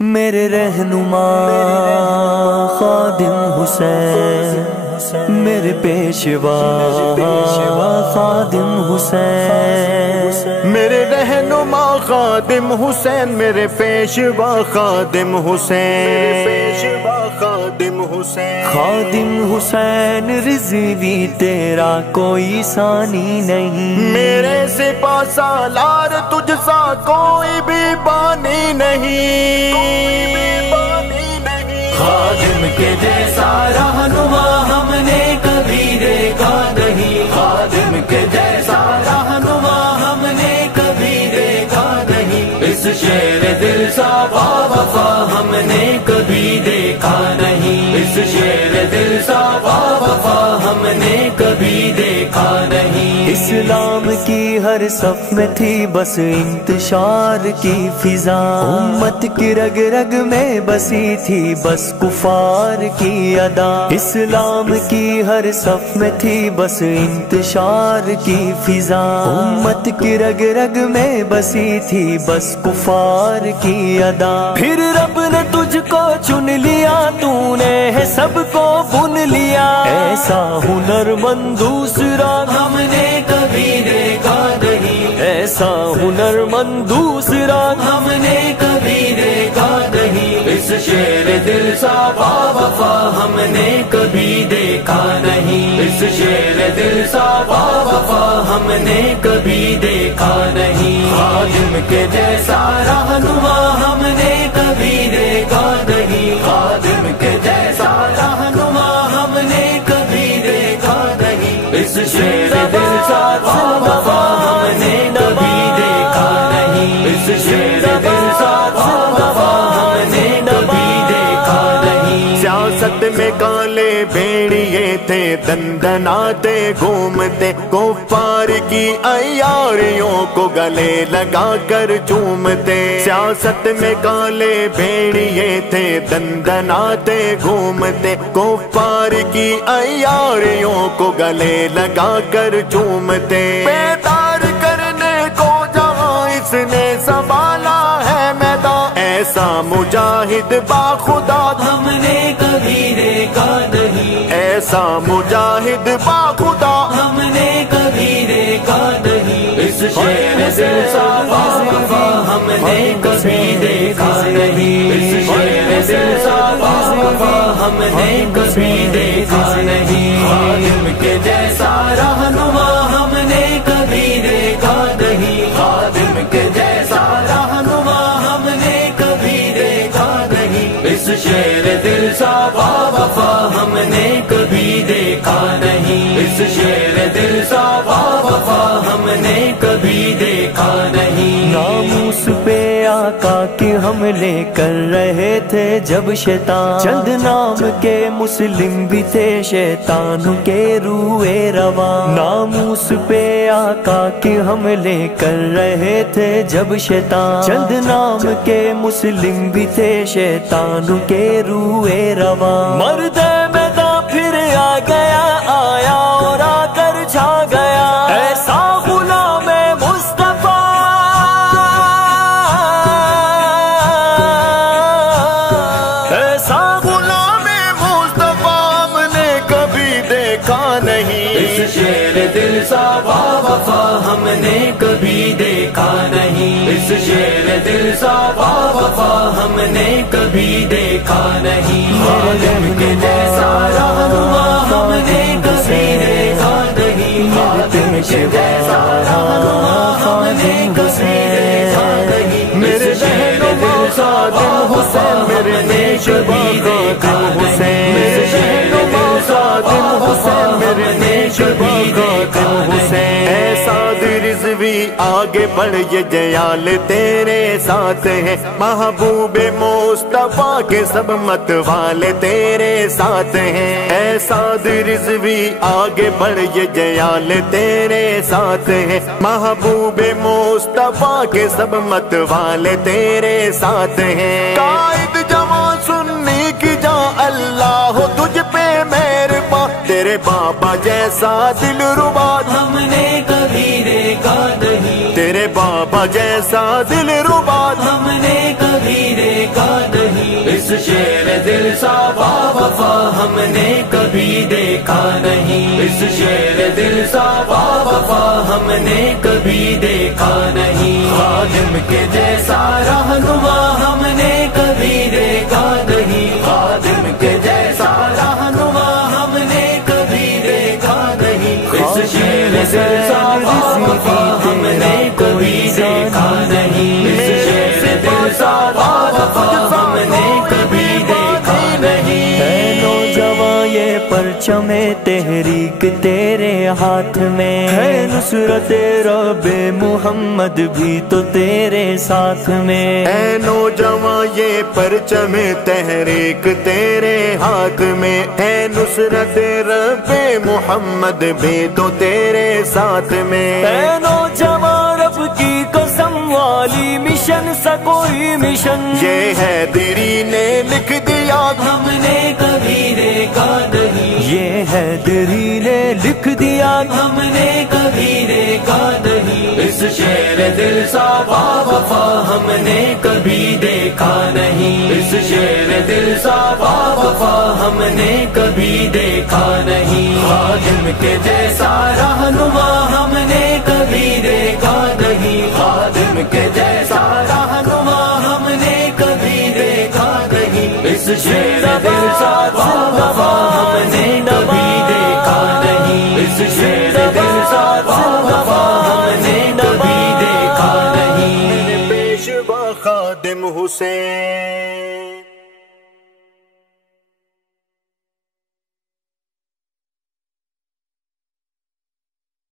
میرے رہنما خادم حسین، میرے پیشوا خادم حسین، میرے رہنما خادم حسین، میرے پیشوا خادم حسین، خادم حسین، خادم حسین رضوی تیرا کوئی ثانی نہیں، میرے سپاہ سالار تجھ سا کوئی بھی بانی نہیں، خادم کے جیسا رہنما ہم نے کبھی دیکھا نہیں، خادم کے جیسا رہنما ہم نے کبھی دیکھا نہیں، اس شیر دل سا باوفا ہم نے کبھی دیکھا نہیں، اس شیر دل سا باوفا ہم نے کبھی دیکھا نہیں۔ اسلام کی ہر صف میں تھی بس انتشار کی فضا، امت کی رگ رگ میں بسی تھی بس کفار کی ادا، اسلام کی ہر صف میں تھی بس انتشار کی فضا، امت کی رگ رگ میں بسی تھی بس کفار کی ادا، پھر رب نے تجھ کو چن لیا، تو نے ہے سب کو بن لیا، ایسا ہنر مند دوسرا ہم نے کبھی دیکھا نہیں، ایسا ہنر مند دوسرا ہم نے کبھی دیکھا نہیں، اس شیر دل سا باوفا ہم نے کبھی دیکھا نہیں، اس شیر دل سا باوفا ہم نے کبھی دیکھا نہیں، خادم کے جیسا رہنما ہم نے کبھی دیکھا نہیں، خادم کے جیسا رہنما ہم نے کبھی دیکھا نہیں، اس شیر دل سا باوفا ہم نے کبھی دیکھا نہیں، اس شیر دل سا باوفا ہم نے کبھی دیکھا نہیں۔ سیاست میں کالے بھیڑیے تھے دندناتے گھومتے، کفار کی عیاریوں کو گلے لگا کر چومتے، سیاست میں کالے بھیڑیے تھے دندناتے گھومتے، کفار کی عیاریوں کو گلے لگا کر چومتے، بیدار کرنے کو جہاں اس نے سنبھالا ہے میدان، ایسا مجاہد باخدا ہم نے کبھی دیکھا نہیں، ایسا مجاہد باخدا ہم نے کبھی دیکھا نہیں، اس شیر دل سا باوفا ہم نے کبھی دیکھا نہیں، اس شیر دل سا باوفا ہم نے کبھی دیکھا نہیں، خادم کے جیسا رہنما ہم نے کبھی دیکھا نہیں، خادم کے جیسا رہنما ہم نے کبھی دیکھا نہیں، اس شیر دل سا باوفا ہم نے کبھی دیکھا نہیں، اس شیر دل سا باوفا ہم نے کبھی دیکھا نہیں۔ ناموس پہ آقا کے حملے کر رہے تھے جب شیطان، چند نام کے مسلم بھی تھے شیطان کے روئے رواں، ناموس پہ آقا کے حملے کر رہے تھے جب شیطان، چند نام کے مسلم بھی تھے شیطان کے روئے رواں، مرد میدان پھر آ گیا، آیا اور آ کر چھا گیا، ایسا غلام مصطفیٰ، ایسا غلام مصطفیٰ ہم نے کبھی دیکھا نہیں، اس شیر دل سا باوفا ہم نے کبھی دیکھا نہیں، اس شیر دل سا باوفا ہم نے کبھی دیکھا نہیں، خادم کے جیسا رہنما ہم نے کبھی دیکھا نہیں، خادم کے جیسا رہنما ہم نے کبھی دیکھا نہیں، میرے شیر دل سا باوفا ہم نے کبھی دیکھا نہیں، میرے شیر دل سا باوفا ہم نے کبھی دیکھا نہیں۔ ایسا رضوی آگے بڑھ یہ جیال تیرے ساتھ ہے، محبوب مصطفیٰ کے سب مت والے تیرے ساتھ ہیں، ایسا رضوی آگے بڑھ یہ جیال تیرے ساتھ ہے، محبوب مصطفیٰ کے سب مت والے تیرے ساتھ ہیں، قائد جوان سنی کی جان اللہ ہو تجھ پہ مہربان، تیرے بابا جیسا دل ربا ہم نے کبھی دیکھا نہیں، تیرے بابا جیسا دل ربا ہم نے کبھی دیکھا نہیں۔ شیر دل سا وفا ہم نے کبھی دیکھا نہیں، اس شیر دل سا وفا ہم نے کبھی دیکھا نہیں، خادم کے جیسا رہنما ہم نے کبھی دیکھا نہیں، خادم کے جیسا رہنما ہم نے کبھی دیکھا نہیں، اس شیر دل سا وفا ہم نے کبھی دیکھا نہیں، اس شیر دل سا وفا ہم نے کبھی دیکھا نہیں۔ اے نوجواں یہ پرچم تحریک تیرے ہاتھ میں ہے، نصرت رب محمد بھی تو تیرے ساتھ میں، اے نوجواں یہ پرچم تحریک تیرے ہاتھ میں ہے، نصرت رب محمد بھی تو تیرے ساتھ میں، اے نوجواں رب کی قسم والی مشن سا کوئی مشن یہ ہے دری نے لکھ دیا ہم نے کبھی دیکھا نہیں، یہ حیدری نے لکھ دیا ہم نے کبھی دیکھا نہیں، اس شیر دل سا وفا ہم نے کبھی دیکھا نہیں، اس شیر دل سا وفا ہم نے کبھی دیکھا نہیں، خادم کے جیسا رہنما ہم نے کبھی دیکھا نہیں، خادم کے جیسا رہنما ہم نے کبھی دیکھا نہیں، اس شیر دل سا وفا ہم نے کبھی دیکھا نہیں، اس شیر دل سا وفا ہم نے کبھی دیکھا نہیں۔ پیشوا خادم حسین